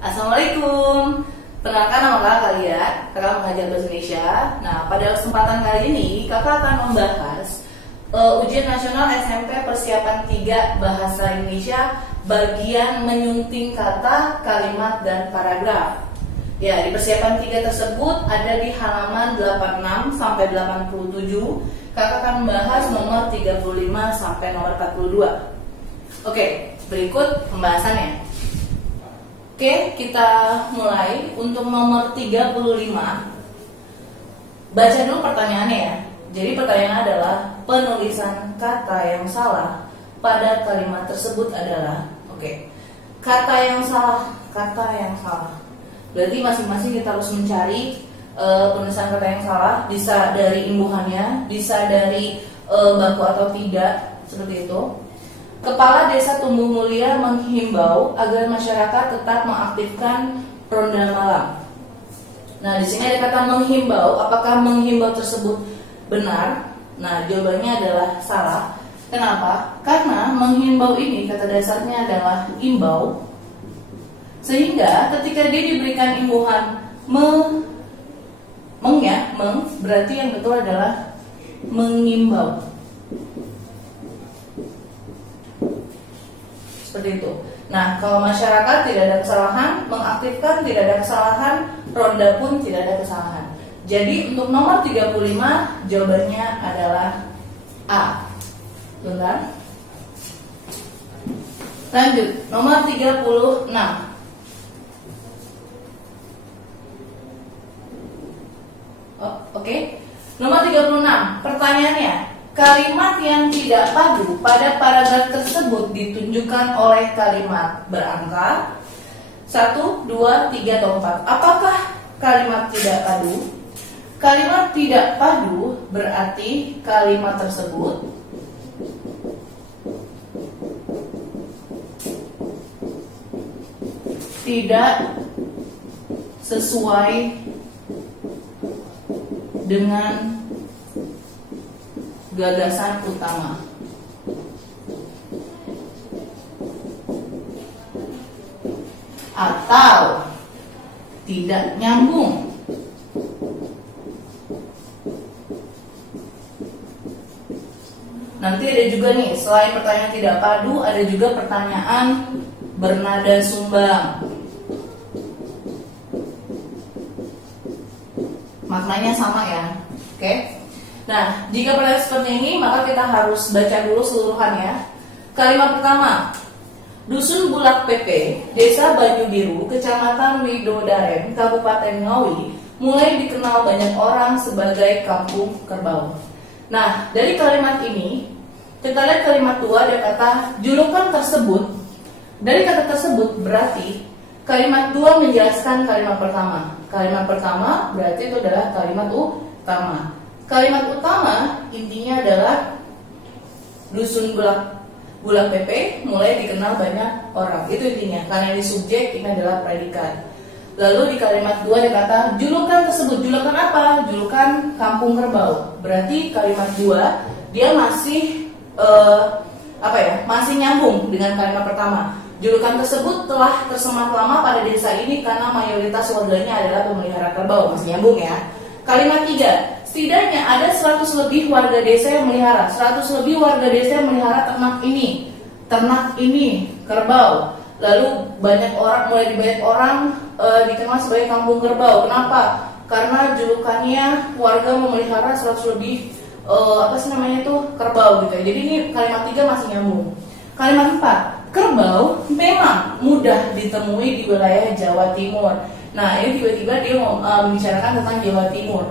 Assalamualaikum. Perkenalkan nama kakak kalian, kakak mengajar bahasa Indonesia. Nah, pada kesempatan kali ini kakak akan membahas ujian nasional SMP persiapan 3 bahasa Indonesia bagian menyunting kata, kalimat, dan paragraf. Ya, di persiapan 3 tersebut ada di halaman 86 sampai 87. Kakak akan membahas nomor 35 sampai nomor 42. Oke, berikut pembahasannya. Oke, kita mulai. Untuk nomor 35, baca dulu pertanyaannya ya. Jadi pertanyaannya adalah penulisan kata yang salah pada kalimat tersebut adalah, kata yang salah. Berarti masing-masing kita harus mencari penulisan kata yang salah. Bisa dari imbuhannya, bisa dari baku atau tidak, seperti itu. Kepala Desa Tumbuh Mulia menghimbau agar masyarakat tetap mengaktifkan ronda malam. Nah, di sini ada kata menghimbau. Apakah menghimbau tersebut benar? Nah, jawabannya adalah salah. Kenapa? Karena menghimbau ini kata dasarnya adalah imbau. Sehingga ketika dia diberikan imbuhan meng, berarti yang betul adalah mengimbau. Seperti itu. Nah, kalau masyarakat tidak ada kesalahan, mengaktifkan tidak ada kesalahan, ronda pun tidak ada kesalahan. Jadi untuk nomor 35 jawabannya adalah A. Bentar. Lanjut, nomor 36. Nomor 36. Pertanyaannya, kalimat yang tidak padu pada paragraf tersebut ditunjukkan oleh kalimat berangka 1, 2, 3, atau 4. Apakah kalimat tidak padu? Kalimat tidak padu berarti kalimat tersebut tidak sesuai dengan gagasan utama. Atau tidak nyambung. Nanti ada juga nih, selain pertanyaan tidak padu, ada juga pertanyaan bernada sumbang. Maknanya sama ya. Oke. Nah, jika pertanyaan seperti ini, maka kita harus baca dulu seluruhannya. Kalimat pertama, Dusun Bulak PP, Desa Banyu Biru, Kecamatan Widodaren, Kabupaten Ngawi, mulai dikenal banyak orang sebagai Kampung Kerbau. Nah, dari kalimat ini, kita lihat kalimat 2 ada kata julukan tersebut. Dari kata tersebut berarti kalimat 2 menjelaskan kalimat pertama. Kalimat pertama berarti itu adalah kalimat utama. Kalimat utama intinya adalah Dusun Bulak PP mulai dikenal banyak orang. Itu intinya, karena ini subjek, ini adalah predikat. Lalu di kalimat 2 ada kata julukan tersebut. Julukan apa? Julukan Kampung Kerbau. Berarti kalimat 2 dia masih masih nyambung dengan kalimat pertama. Julukan tersebut telah tersemat lama pada desa ini karena mayoritas warganya adalah pemelihara kerbau. Masih nyambung ya. Kalimat 3, setidaknya ada 100 lebih warga desa yang melihara. 100 lebih warga desa yang melihara ternak ini, kerbau. Lalu mulai banyak orang dikenal sebagai Kampung Kerbau. Kenapa? Karena julukannya warga memelihara 100 lebih kerbau gitu ya. Jadi ini kalimat 3 masih nyambung. Kalimat 4, kerbau memang mudah ditemui di wilayah Jawa Timur. Nah, ini tiba-tiba dia membicarakan tentang Jawa Timur.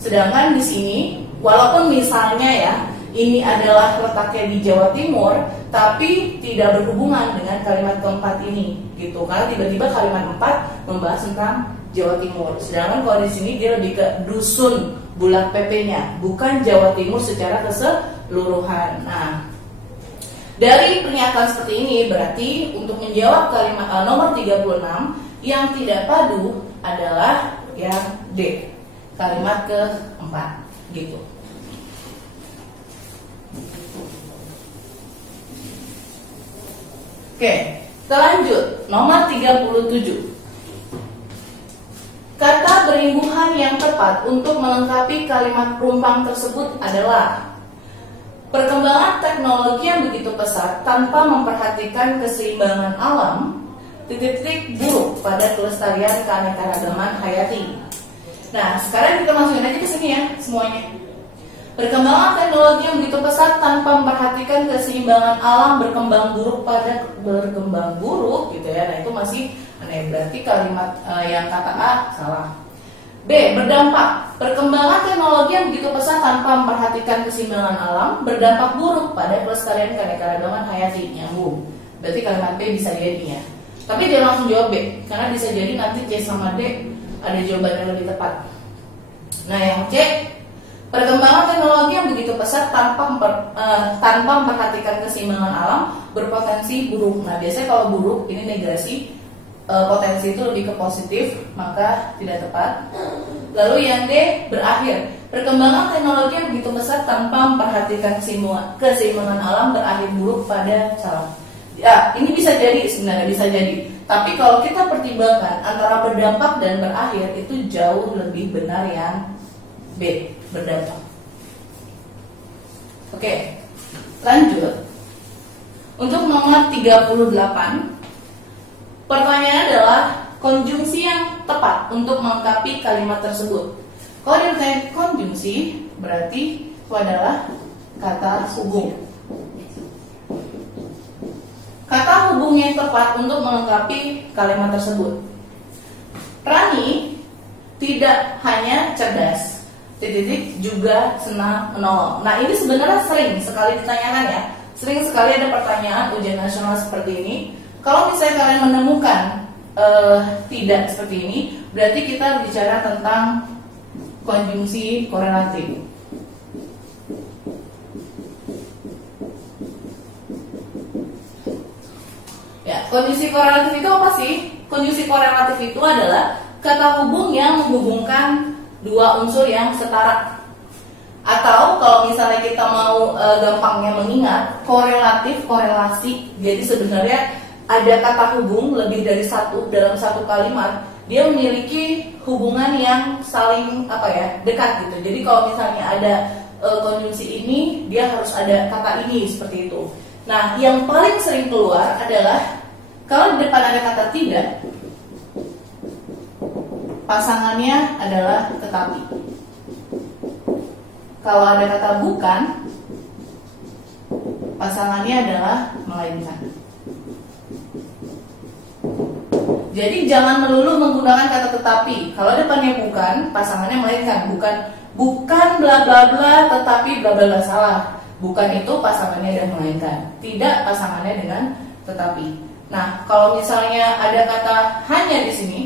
Sedangkan di sini, walaupun misalnya ya, ini adalah letaknya di Jawa Timur, tapi tidak berhubungan dengan kalimat keempat ini, gitu. Karena tiba-tiba kalimat 4 membahas tentang Jawa Timur. Sedangkan kalau di sini dia lebih ke Dusun Bulak PP-nya, bukan Jawa Timur secara keseluruhan. Nah, dari pernyataan seperti ini berarti untuk menjawab kalimat nomor 36 yang tidak padu adalah yang D, kalimat keempat, gitu. Oke, Kita lanjut, nomor 37. Kata berimbuhan yang tepat untuk melengkapi kalimat perumpang tersebut adalah: perkembangan teknologi yang begitu pesat tanpa memperhatikan keseimbangan alam, titik-titik buruk pada kelestarian keanekaragaman hayati. Nah, sekarang kita masukin aja ke sini ya, semuanya. Perkembangan teknologi yang begitu pesat tanpa memperhatikan keseimbangan alam berkembang buruk gitu ya. Nah, itu masih aneh, berarti kalimat yang kata A salah. B. Berdampak. Perkembangan teknologi yang begitu pesat tanpa memperhatikan keseimbangan alam berdampak buruk pada kelestarian keanekaragaman hayati. Nyambung. Berarti kalimat B bisa jadi ya. Tapi jangan langsung jawab B, karena bisa jadi nanti C sama D ada jawaban yang lebih tepat. Nah, yang C, perkembangan teknologi yang begitu pesat tanpa memperhatikan keseimbangan alam berpotensi buruk. Nah, biasanya kalau buruk ini negasi, potensi itu lebih ke positif, maka tidak tepat. Lalu yang D, berakhir. Perkembangan teknologi yang begitu pesat tanpa memperhatikan keseimbangan alam berakhir buruk pada salah. Ya, ini bisa jadi, sebenarnya bisa jadi. Tapi kalau kita pertimbangkan antara berdampak dan berakhir, itu jauh lebih benar yang B, berdampak. Oke, lanjut. Untuk nomor 38, pertanyaannya adalah konjungsi yang tepat untuk melengkapi kalimat tersebut. Kalau ditanya konjungsi, berarti itu adalah kata hubung. Kata hubung yang tepat untuk melengkapi kalimat tersebut. Rani tidak hanya cerdas, titik-titik juga senang menolong. Nah, ini sebenarnya sering sekali ditanyakan ya. Sering sekali ada pertanyaan ujian nasional seperti ini. Kalau misalnya kalian menemukan tidak seperti ini, berarti kita bicara tentang konjungsi korelatif. Ya, konjungsi korelatif itu apa sih? Konjungsi korelatif itu adalah kata hubung yang menghubungkan dua unsur yang setara. Atau kalau misalnya kita mau gampangnya mengingat, korelatif, korelasi. Jadi sebenarnya ada kata hubung lebih dari satu dalam satu kalimat, dia memiliki hubungan yang saling dekat gitu. Jadi kalau misalnya ada konjungsi ini, dia harus ada kata ini seperti itu. Nah, yang paling sering keluar adalah kalau di depan ada kata tidak, pasangannya adalah tetapi. Kalau ada kata bukan, pasangannya adalah melainkan. Jadi jangan melulu menggunakan kata tetapi. Kalau depannya bukan, pasangannya melainkan. Bukan bla bla bla, tetapi bla bla bla, salah. Bukan itu pasangannya dan melainkan. Tidak pasangannya dengan tetapi. Nah, kalau misalnya ada kata hanya di sini,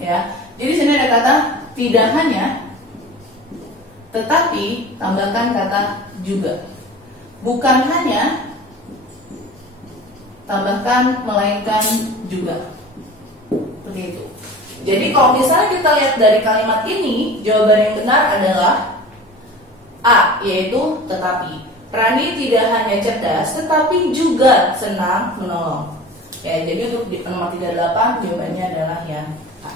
ya. Jadi di sini ada kata tidak hanya, tetapi tambahkan kata juga. Bukan hanya, tambahkan melainkan juga. Seperti itu. Jadi kalau misalnya kita lihat dari kalimat ini, jawaban yang benar adalah A, yaitu tetapi. Rani tidak hanya cerdas, tetapi juga senang menolong. Ya, jadi untuk di nomor 38 jawabannya adalah yang A.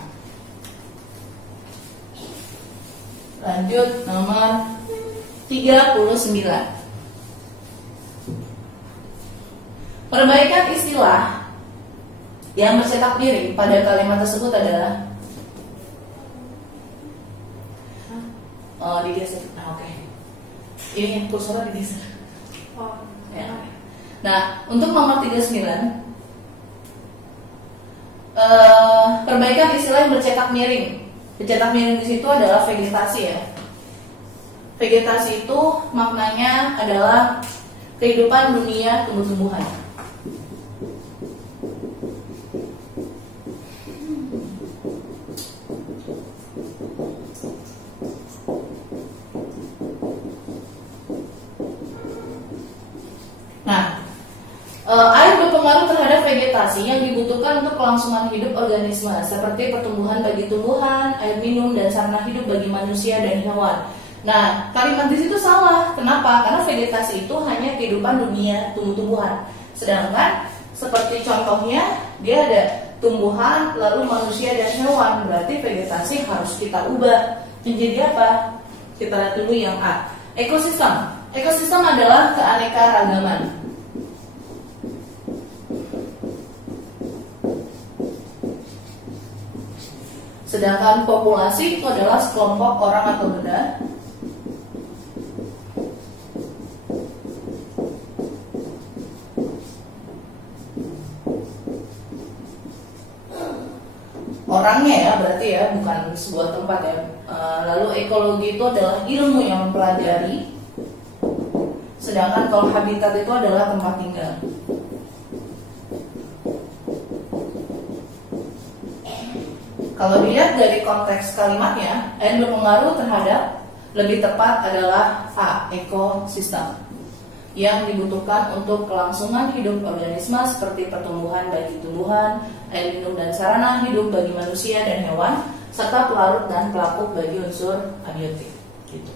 Lanjut nomor 39. Perbaikan istilah yang bercetak miring pada kalimat tersebut adalah digeser. Oke. Ini kursornya digeser. Ya. Nah, untuk nomor 39, perbaikan istilah yang bercetak miring. Bercetak miring di situ adalah vegetasi ya. Vegetasi itu maknanya adalah kehidupan dunia tumbuh-tumbuhan. Air berpengaruh terhadap vegetasi yang dibutuhkan untuk kelangsungan hidup organisme, seperti pertumbuhan bagi tumbuhan, air minum, dan sarana hidup bagi manusia dan hewan. Nah, kalimat di situ salah. Kenapa? Karena vegetasi itu hanya kehidupan dunia tumbuh-tumbuhan. Sedangkan seperti contohnya dia ada tumbuhan, lalu manusia dan hewan, berarti vegetasi harus kita ubah menjadi apa? Kita lihat dulu yang A, ekosistem. Ekosistem adalah keanekaragaman. Sedangkan populasi itu adalah sekelompok orang atau benda. Orangnya ya, berarti ya, bukan sebuah tempat ya. Lalu ekologi itu adalah ilmu yang mempelajari. Sedangkan kalau habitat itu adalah tempat tinggal. Kalau dilihat dari konteks kalimatnya, N berpengaruh terhadap, lebih tepat adalah A, ekosistem, yang dibutuhkan untuk kelangsungan hidup organisme seperti pertumbuhan bagi tumbuhan, air minum dan sarana hidup bagi manusia dan hewan, serta pelarut dan pelapuk bagi unsur abiotik. Gitu.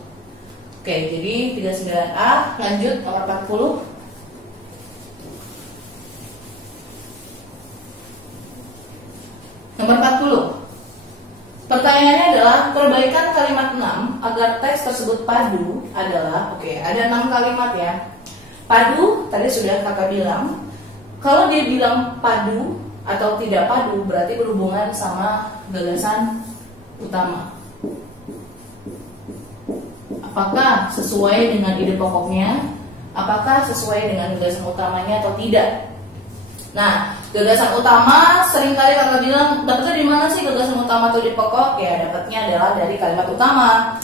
Oke, jadi 39A, lanjut nomor 40. Nomor 40. Pertanyaannya adalah perbaikan kalimat 6 agar teks tersebut padu adalah, oke, ada 6 kalimat ya. Padu, tadi sudah kakak bilang, kalau dia bilang padu atau tidak padu berarti berhubungan sama gagasan utama. Apakah sesuai dengan ide pokoknya? Apakah sesuai dengan gagasan utamanya atau tidak? Nah, gagasan utama seringkali kakak bilang, dapatnya di mana sih gagasan utama atau ide pokok? Ya, dapatnya adalah dari kalimat utama.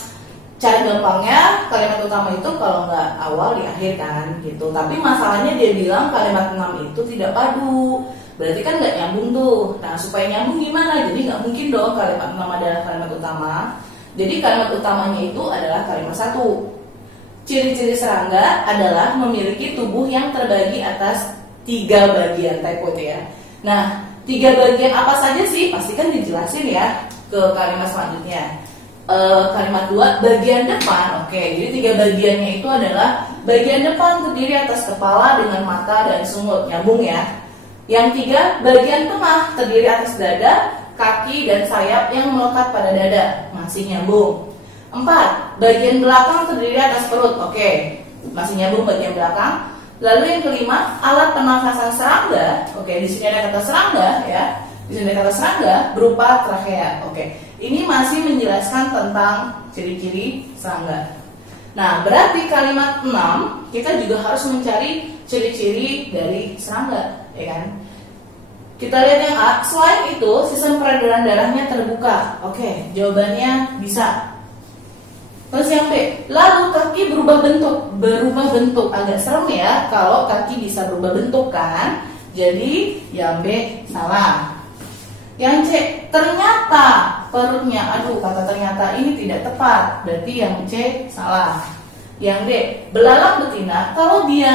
Cara gampangnya, kalimat utama itu kalau nggak awal di akhir kan, gitu. Tapi masalahnya dia bilang kalimat 6 itu tidak padu. Berarti kan nggak nyambung tuh. Nah, supaya nyambung gimana? Jadi nggak mungkin dong kalimat 6 adalah kalimat utama. Jadi kalimat utamanya itu adalah kalimat 1. Ciri-ciri serangga adalah memiliki tubuh yang terbagi atas 3 bagian, typo itu ya. Nah, 3 bagian apa saja sih? Pasti kan dijelasin ya ke kalimat selanjutnya. Kalimat 2, bagian depan. Oke, jadi 3 bagiannya itu adalah bagian depan terdiri atas kepala dengan mata dan sungut. Nyambung ya. Yang 3, bagian tengah terdiri atas dada, kaki dan sayap yang melekat pada dada. Masih nyambung. 4, bagian belakang terdiri atas perut. Oke, masih nyambung bagian belakang. Lalu yang kelima, alat pernafasan serangga. Oke, di sini ada kata serangga ya. Di sini ada kata serangga berupa trachea. Oke, ini masih menjelaskan tentang ciri-ciri serangga. Nah, berarti kalimat 6 kita juga harus mencari ciri-ciri dari serangga, ya kan? Kita lihat yang A. Selain itu, sistem peredaran darahnya terbuka. Oke, jawabannya bisa. Terus yang B, lalu kaki berubah bentuk, agak serem ya kalau kaki bisa berubah bentuk kan. Jadi yang B salah. Yang C, ternyata perutnya, aduh kata ternyata ini tidak tepat, berarti yang C salah. Yang D, belalang betina, kalau dia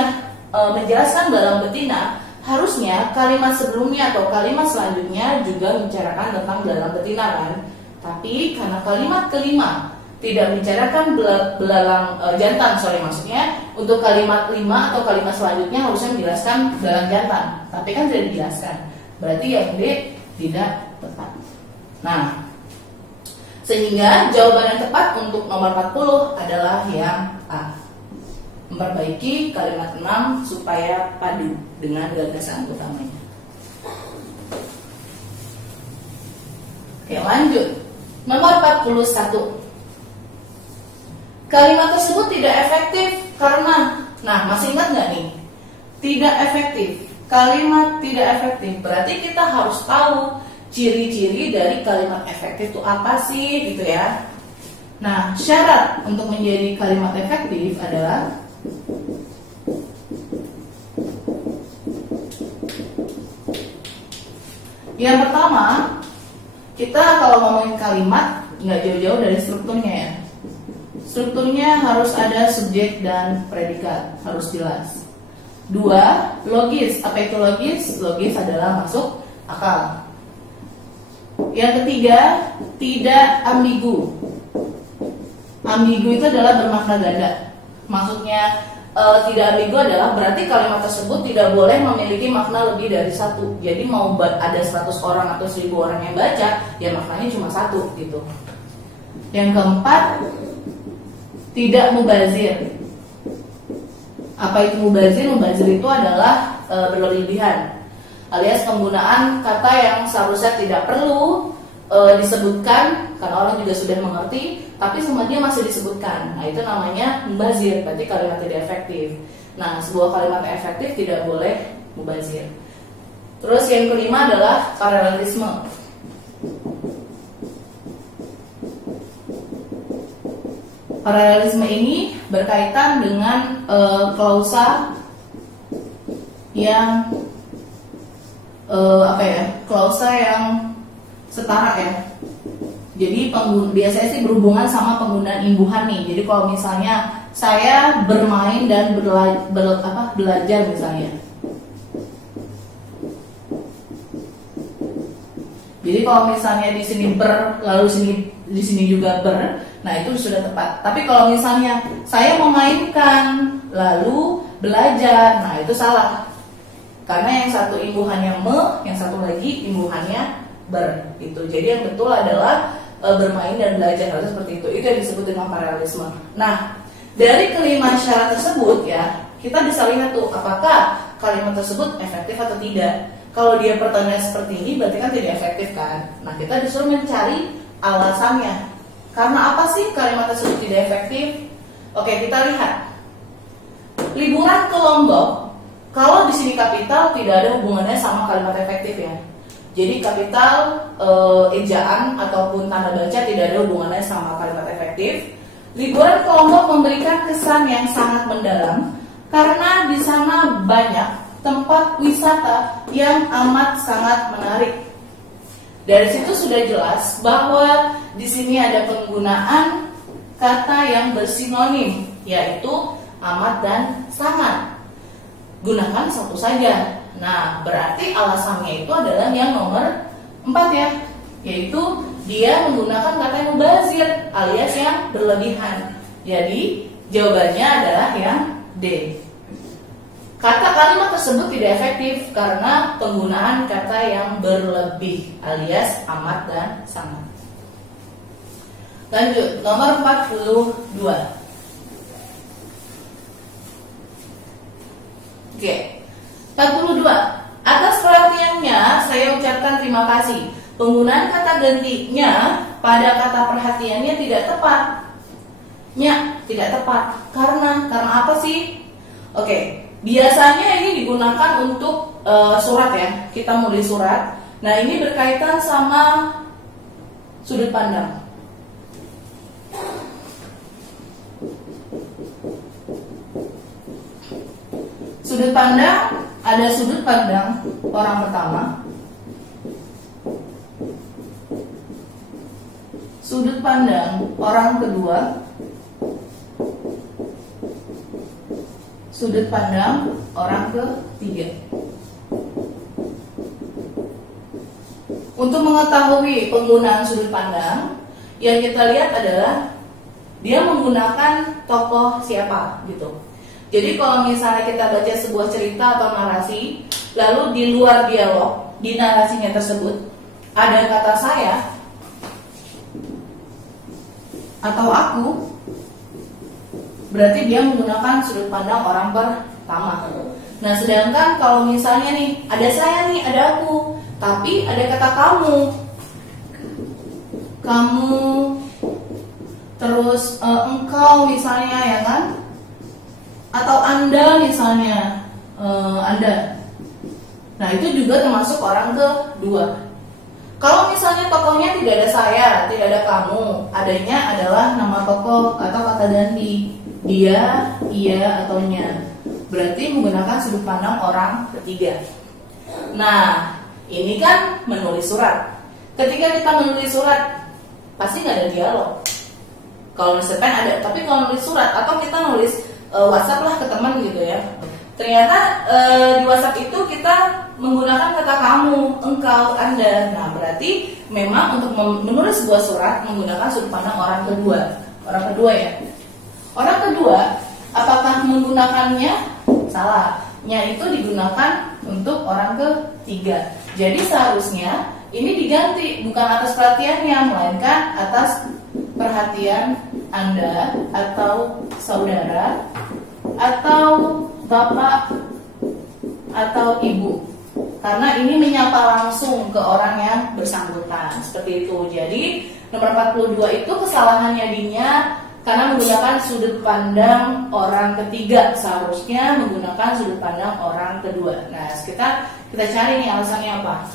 menjelaskan belalang betina, harusnya kalimat sebelumnya atau kalimat selanjutnya juga membicarakan tentang belalang betina kan. Tapi karena kalimat kelima tidak membicarakan belalang jantan, maksudnya untuk kalimat 5 atau kalimat selanjutnya harusnya menjelaskan belalang jantan, tapi kan tidak dijelaskan, berarti yang D tidak tepat. Nah, sehingga jawaban yang tepat untuk nomor 40 adalah yang A, memperbaiki kalimat 6 supaya padu dengan gagasan utamanya. Oke, lanjut nomor 41. Kalimat tersebut tidak efektif karena, nah masih ingat nggak nih? Tidak efektif. Kalimat tidak efektif. Berarti kita harus tahu ciri-ciri dari kalimat efektif itu apa sih, gitu ya. Nah, syarat untuk menjadi kalimat efektif adalah yang pertama, kita kalau ngomongin kalimat nggak jauh-jauh dari strukturnya ya. Strukturnya harus ada subjek dan predikat, harus jelas. 2, logis. Apa itu logis? Logis adalah masuk akal. Yang ketiga, tidak ambigu. Ambigu itu adalah bermakna ganda. Maksudnya tidak ambigu adalah berarti kalimat tersebut tidak boleh memiliki makna lebih dari satu. Jadi mau ada 100 orang atau 1000 orang yang baca, ya maknanya cuma satu gitu. Yang keempat, tidak mubazir. Apa itu mubazir? Mubazir itu adalah berlebihan, alias penggunaan kata yang seharusnya tidak perlu disebutkan karena orang juga sudah mengerti, tapi semuanya masih disebutkan. Nah, itu namanya mubazir, berarti kalimat tidak efektif. Nah, sebuah kalimat efektif tidak boleh mubazir. Terus yang kelima adalah paralelisme. Paralelisme ini berkaitan dengan klausa yang klausa yang setara ya. Jadi biasanya sih berhubungan sama penggunaan imbuhan nih. Jadi kalau misalnya saya bermain dan belajar misalnya. Jadi kalau misalnya di sini ber, lalu di sini juga ber, nah itu sudah tepat. Tapi kalau misalnya saya memainkan lalu belajar, nah itu salah. Karena yang satu imbuhannya me, yang satu lagi imbuhannya ber gitu. Jadi yang betul adalah bermain dan belajar, harus seperti itu. Itu yang disebut dengan paralelisme. Nah, dari kelima syarat tersebut ya, kita bisa lihat tuh apakah kalimat tersebut efektif atau tidak. Kalau dia pertanyaan seperti ini berarti kan tidak efektif kan. Nah, kita disuruh mencari alasannya. Karena apa sih kalimat tersebut tidak efektif? Oke, kita lihat. Liburan ke Lombok, kalau di sini kapital tidak ada hubungannya sama kalimat efektif ya. Jadi kapital, ejaan ataupun tanda baca tidak ada hubungannya sama kalimat efektif. Liburan ke Lombok memberikan kesan yang sangat mendalam karena di sana banyak tempat wisata yang amat sangat menarik. Dari situ sudah jelas bahwa di sini ada penggunaan kata yang bersinonim, yaitu amat dan sangat. Gunakan satu saja. Nah, berarti alasannya itu adalah yang nomor 4 ya, yaitu dia menggunakan kata yang mubazir alias yang berlebihan. Jadi jawabannya adalah yang D. Kata kalimat tersebut tidak efektif karena penggunaan kata yang berlebih alias amat dan sangat. Lanjut, nomor 42. Oke. 42. Atas perhatiannya saya ucapkan terima kasih. Penggunaan kata gantinya pada kata perhatiannya tidak tepat. Nya tidak tepat. Karena apa sih? Oke, biasanya ini digunakan untuk surat ya. Kita nulis surat. Nah, ini berkaitan sama sudut pandang. Sudut pandang, ada sudut pandang orang pertama, sudut pandang orang kedua, sudut pandang orang ketiga. Untuk mengetahui penggunaan sudut pandang, yang kita lihat adalah dia menggunakan tokoh siapa gitu. Jadi kalau misalnya kita baca sebuah cerita atau narasi, lalu di luar dialog, di narasinya tersebut ada kata saya atau aku, berarti dia menggunakan sudut pandang orang pertama. Nah, sedangkan kalau misalnya nih, ada saya nih, ada aku, tapi ada kata kamu, terus engkau misalnya ya kan? Atau Anda misalnya, Anda. Nah, itu juga termasuk orang kedua. Kalau misalnya tokohnya tidak ada saya, tidak ada kamu, adanya adalah nama tokoh atau kata ganti. Dia, ia, atau nya. Berarti menggunakan sudut pandang orang ketiga. Nah, ini kan menulis surat. Ketika kita menulis surat, pasti nggak ada dialog. Kalau nulis cerpen ada, tapi kalau nulis surat atau kita nulis WhatsApp lah ke teman gitu ya. Ternyata di WhatsApp itu kita menggunakan kata kamu, engkau, Anda. Nah, berarti memang untuk menulis sebuah surat menggunakan sudut pandang orang kedua. Orang kedua ya. Orang kedua Apakah menggunakannya? Salah. Nya itu digunakan untuk orang ketiga. Jadi seharusnya ini diganti, bukan atas perhatiannya, melainkan atas perhatian Anda atau saudara atau bapak atau ibu. Karena ini menyapa langsung ke orang yang bersangkutan. Seperti itu. Jadi nomor 42 itu kesalahannya Dinya karena menggunakan sudut pandang orang ketiga, seharusnya menggunakan sudut pandang orang kedua. Nah, kita cari nih alasannya apa.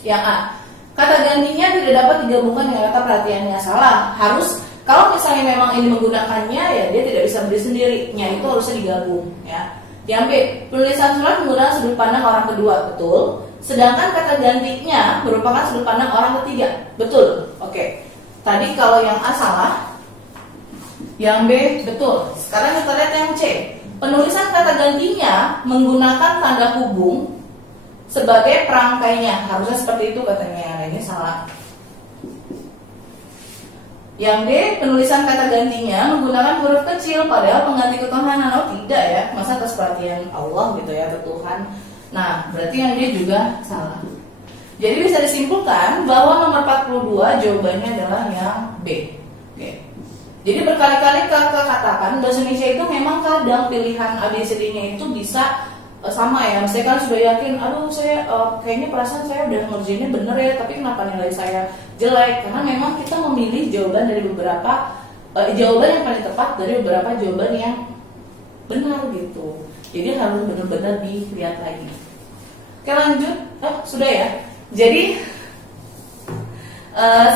Yang A, kata gantinya tidak dapat digabungkan dengan kata perhatiannya. Salah. Harus, kalau misalnya memang ini menggunakannya, ya dia tidak bisa berdiri sendiri. Nya itu harusnya digabung, ya. Yang B, penulisan surat menggunakan sudut pandang orang kedua. Betul. Sedangkan kata gantinya merupakan sudut pandang orang ketiga. Betul. Oke. Tadi kalau yang A salah, yang B betul. Sekarang kita lihat yang C. Penulisan kata gantinya menggunakan tanda hubung sebagai perangkainya. Harusnya seperti itu katanya. Nah, ini salah. Yang D, penulisan kata gantinya menggunakan huruf kecil padahal pengganti ketuhanan. Oh tidak ya, masa atas perhatian Allah gitu ya, ke Tuhan. Nah, berarti yang D juga salah. Jadi bisa disimpulkan bahwa nomor 42 jawabannya adalah yang B. Oke. Jadi berkali-kali kakak katakan bahasa Indonesia itu memang kadang pilihan ABCD-nya itu bisa sama ya. Misalnya kan sudah yakin, aduh saya kayaknya perasaan saya udah ngerjainnya bener ya, tapi kenapa nilai saya jelek? Karena memang kita memilih jawaban dari beberapa jawaban yang paling tepat dari beberapa jawaban yang benar gitu. Jadi harus benar-benar dilihat lagi. Oke lanjut, sudah ya. Jadi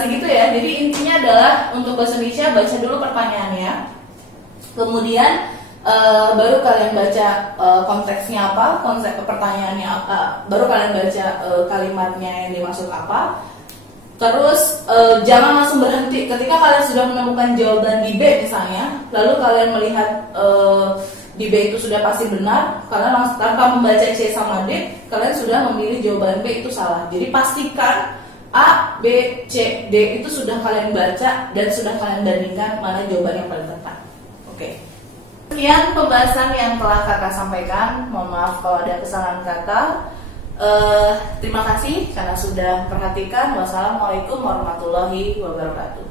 segitu ya. Jadi intinya adalah untuk bahasa Indonesia baca dulu pertanyaannya, kemudian baru kalian baca konteksnya apa, konsep pertanyaannya apa, baru kalian baca kalimatnya yang dimaksud apa. Terus jangan langsung berhenti ketika kalian sudah menemukan jawaban di B misalnya, lalu kalian melihat di B itu sudah pasti benar, kalian langsung tanpa membaca C sama D, kalian sudah memilih jawaban B itu salah. Jadi pastikan A, B, C, D itu sudah kalian baca dan sudah kalian bandingkan mana jawaban yang paling tepat. Oke. Sekian pembahasan yang telah kakak sampaikan. Mohon maaf kalau ada kesalahan kata. Terima kasih karena sudah perhatikan. Wassalamualaikum warahmatullahi wabarakatuh.